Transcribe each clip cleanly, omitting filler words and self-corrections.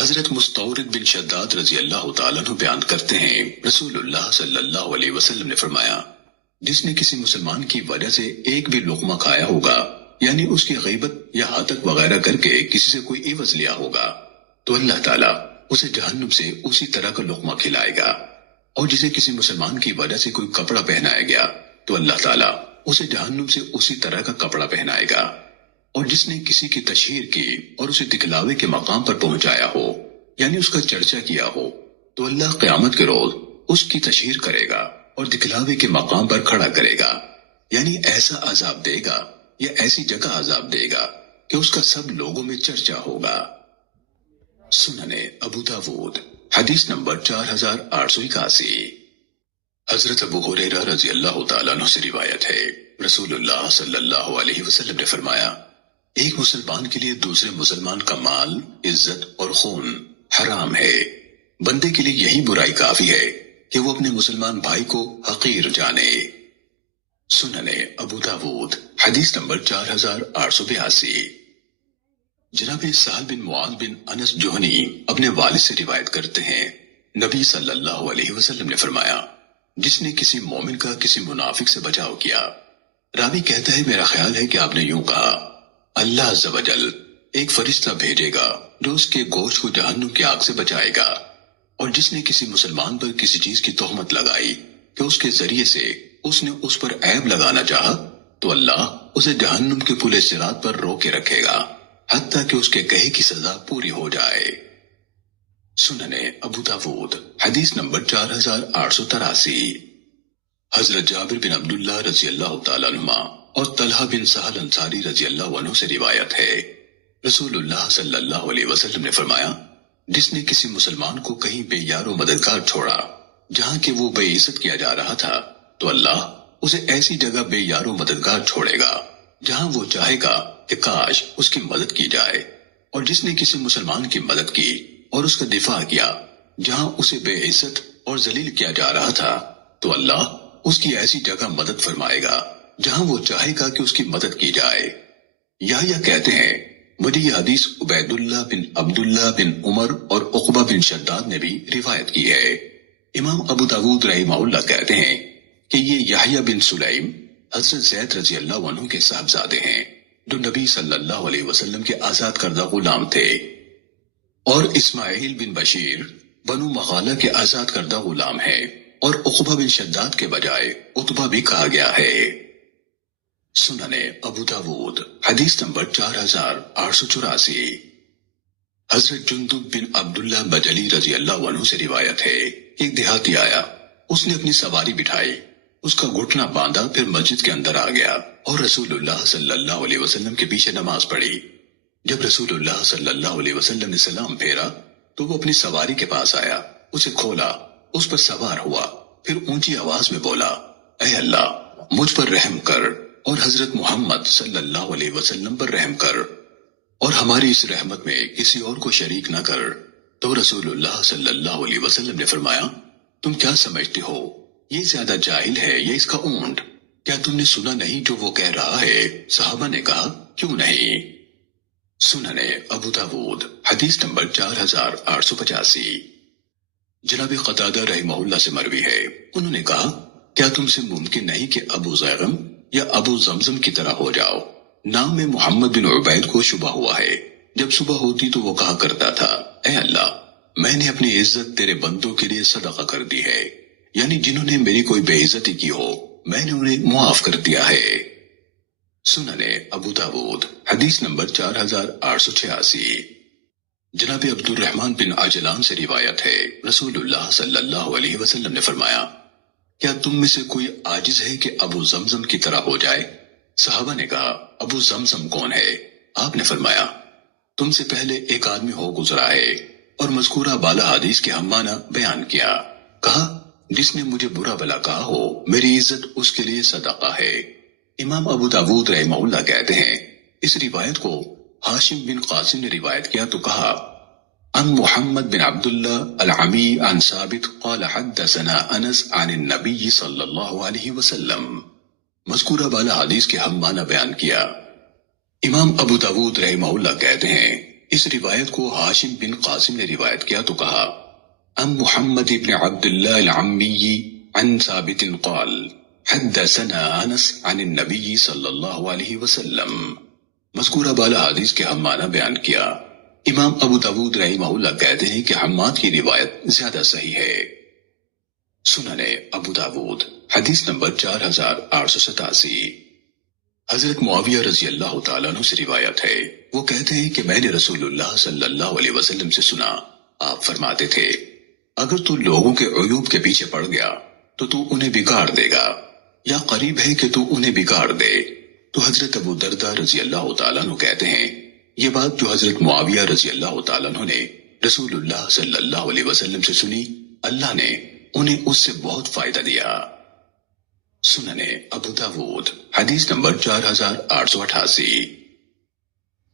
حضرت مستورد بن شداد رضی اللہ تعالیٰ عنہ بیان کرتے ہیں، رسول اللہ صلی اللہ علیہ وسلم نے فرمایا، جس نے کسی مسلمان کی وجہ سے ایک بھی لقمہ کھایا ہوگا، یعنی اس کی غیبت یا ہاتک وغیرہ کر کے کسی سے کوئی عوض لیا ہوگا، تو اللہ تعالیٰ اسے جہنم سے اسی طرح کا لقمہ کھلائے گا۔ اور جسے کسی مسلمان کی وجہ سے کوئی کپڑا پہنایا گیا تو اللہ تعالیٰ اسے جہنم سے اسی طرح کا کپڑا پہنائے گا۔ اور جس نے کسی کی تشہیر کی اور اسے دکھلاوے کے مقام پر پہنچایا ہو، یعنی اس کا چرچا کیا ہو، تو اللہ قیامت کے روز اس کی تشہیر کرے گا اور دکھلاوے کے مقام پر کھڑا کرے گا، یعنی ایسا عذاب دے گا یا ایسی جگہ عذاب دے گا کہ اس کا سب لوگوں میں چرچا ہوگا۔ سننے ابو داود حدیث نمبر 4881۔ حضرت ابو ہریرہ رضی اللہ تعالیٰ عنہ سے روایت ہے، رسول اللہ صلی اللہ علیہ وسلم نے فرمایا، ایک مسلمان کے لیے دوسرے مسلمان کا مال، عزت اور خون حرام ہے۔ بندے کے لیے یہی برائی کافی ہے کہ وہ اپنے مسلمان بھائی کو حقیر جانے۔ سننے ابو داود حدیث نمبر 4882۔ جناب سہل بن معاذ بن انس جوہنی اپنے والد سے روایت کرتے ہیں، نبی صلی اللہ علیہ وسلم نے فرمایا، جس نے کسی مومن کا کسی منافق سے بچاؤ کیا۔ راوی کہتا ہے، میرا خیال ہے کہ آپ نے یوں کہا، اللہ عز و جل ایک فرشتہ بھیجے گا جو اس کے گوشت کو جہنم کی آگ سے بچائے گا۔ اور جس نے کسی مسلمان پر کسی چیز کی تہمت لگائی کہ اس کے ذریعے سے اس نے اس پر عیب لگانا چاہا، تو اللہ اسے جہنم کے پل صراط پر روکے رکھے گا حتیٰ کہ اس کے کہے کی سزا پوری ہو جائے۔ سننے ابو داود حدیث نمبر 4883۔ حضرت جابر بن عبداللہ رضی اللہ تعالیٰ عنہ اور طلحہ بن سہل انصاری رضی اللہ عنہ سے روایت ہے، رسول اللہ صلی اللہ علیہ وسلم نے فرمایا، جس نے کسی مسلمان کو کہیں بے یار و مددگار چھوڑا جہاں کہ وہ بے عزت کیا جا رہا تھا، تو اللہ اسے ایسی جگہ بے یار و مددگار چھوڑے گا جہاں وہ چاہے گا کہ کاش اس کی مدد کی جائے۔ اور جس نے کسی مسلمان کی مدد کی اور اس کا دفاع کیا جہاں اسے بے عزت اور ذلیل کیا جا رہا تھا، تو اللہ اس کی ایسی جگہ مدد فرمائے گا جہاں وہ چاہے گا کہ اس کی مدد کی جائے۔ یا کہتے ہیں، مجھے یہ حدیث عبید اللہ بن عبداللہ بن عمر اور عقبہ بن شداد نے بھی روایت کی ہے۔ امام ابو داود رحمہ اللہ کہتے ہیں کہ یہ یحییٰ بن سلیم حضرت زید رضی اللہ عنہ کے صاحبزادے ہیں، جو نبی صلی اللہ علیہ وسلم کے آزاد کردہ غلام تھے، اور اسماعیل بن بشیر بنو مغالہ کے آزاد کردہ غلام ہیں، اور عقبہ بن شداد کے بجائے عتبہ بھی کہا گیا ہے۔ سننے ابو داود حدیث نمبر 4884۔ حضرت جندب بن عبداللہ بجلی رضی اللہ عنہ سے روایت ہے، ایک دیہاتی آیا، اس نے اپنی سواری بٹھائی، اس کا گھٹنا باندھا، پھر مسجد کے اندر آ گیا اور رسول اللہ صلی اللہ علیہ وسلم کے پیچھے نماز پڑھی۔ جب رسول اللہ صلی اللہ علیہ وسلم نے سلام پھیرا تو وہ اپنی سواری کے پاس آیا، اسے کھولا، اس پر سوار ہوا، پھر اونچی آواز میں بولا، اے اللہ مجھ پر رحم کر اور حضرت محمد صلی اللہ علیہ وسلم پر رحم کر، اور ہماری اس رحمت میں کسی اور کو شریک نہ کر۔ تو رسول اللہ صلی اللہ علیہ وسلم نے فرمایا، تم کیا سمجھتے ہو، یہ زیادہ جاہل ہے یا اس کا اونٹ؟ کیا تم نے سنا نہیں جو وہ کہہ رہا ہے؟ صحابہ نے کہا، کیوں نہیں؟ سننے ابو داود حدیث نمبر 4885۔ جناب قتادہ رحمہ اللہ سے مروی ہے، انہوں نے کہا، کیا تم سے ممکن نہیں کہ ابو زیغم یا ابو زمزم کی طرح ہو جاؤ؟ نام میں محمد بن عبید کو شبہ ہوا ہے۔ جب صبح ہوتی تو وہ کہا کرتا تھا، اے اللہ میں نے اپنی عزت تیرے بندوں کے لیے صدقہ کر دی ہے، یعنی جنہوں نے میری کوئی بے عزتی کی ہو میں نے انہیں معاف کر دیا ہے۔ سننے ابو داود حدیث نمبر 4886۔ جناب عبد الرحمن بن عجلان سے روایت ہے، رسول اللہ صلی اللہ علیہ وسلم نے فرمایا، کیا تم میں سے کوئی عاجز ہے کہ ابو زمزم کی طرح ہو جائے؟ صحابہ نے کہا، ابو زمزم کون ہے؟ آپ نے فرمایا، تم سے پہلے ایک آدمی ہو گزرا ہے، اور مذکورہ بالا حدیث کے ہم معنی بیان کیا۔ کہا، جس نے مجھے برا بلا کہا ہو میری عزت اس کے لیے صدقہ ہے۔ امام ابو داود رحمہ اللہ کہتے ہیں، اس روایت کو ہاشم بن قاسم نے روایت کیا تو کہا، عن محمد بن عبداللہ العمی عن ثابت قال حدثنا انس عن النبی صلی اللہ علیہ وسلم۔ مذکورہ بالا حدیث کے ہم معنی بیان کیا۔ امام ابو داود رحمہ اللہ کہتے ہیں، اس روایت کو ہاشم بن قاسم نے روایت کیا تو کہا ام محمد بن عبد اللہ العمی عن ثابت قال حدثنا انس عن النبی صلی اللہ علیہ وسلم. مذکورہ بالا حدیث کے ہم معنی بیان کیا. امام ابو داود رحمہ اللہ کہتے ہیں کہ حماد کی روایت زیادہ صحیح ہے. سنن ابو داود حدیث نمبر 4887. حضرت معاویہ رضی اللہ تعالیٰ عنہ سے روایت ہے، وہ کہتے ہیں کہ میں نے رسول اللہ صلی اللہ علیہ وسلم سے سنا، آپ فرماتے تھے اگر تو لوگوں کے عیوب کے پیچھے پڑ گیا تو انہیں بگاڑ دے گا، یا قریب ہے کہ تو انہیں بگاڑ دے. تو حضرت ابو درداء رضی اللہ تعالیٰ عنہ کہتے ہیں یہ بات جو حضرت معاویہ رضی اللہ تعالیٰ عنہ نے رسول اللہ صلی اللہ علیہ وسلم سے سنی، اللہ نے انہیں اس سے بہت فائدہ دیا. سنن ابو داود حدیث نمبر 4888.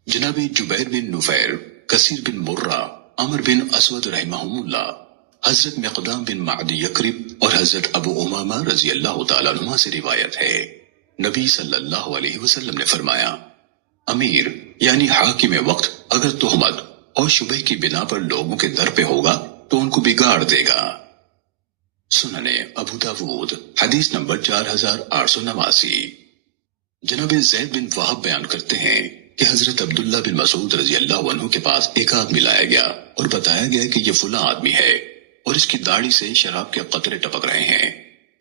جناب جبیر بن نفیر، کثیر بن مرہ، عمر بن اسود رحمہم اللہ، حضرت مقدام بن معد یکرب اور حضرت ابو امامہ رضی اللہ تعالیٰ عنہ سے روایت ہے، نبی صلی اللہ علیہ وسلم نے فرمایا امیر یعنی حاکم وقت اگر تہمت اور شبہ کی بنا پر لوگوں کے در پہ ہوگا تو ان کو بگاڑ دے گا. سنن ابو داود حدیث نمبر 4889. جناب زید بن وہب بیان کرتے ہیں کہ حضرت عبداللہ بن مسعود رضی اللہ عنہ کے پاس ایک آدمی لایا گیا اور بتایا گیا کہ یہ فلاں آدمی ہے اور اس کی داڑھی سے شراب کے قطرے ٹپک رہے ہیں.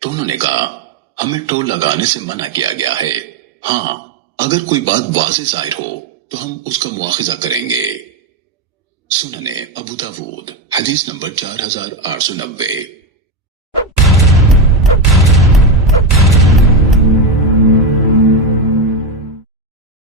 تو انہوں نے کہا ہمیں ٹول لگانے سے منع کیا گیا ہے، ہاں اگر کوئی بات واضح ظاہر ہو تو ہم اس کا مواخذہ کریں گے. سنن ابو داود حدیث نمبر 4890.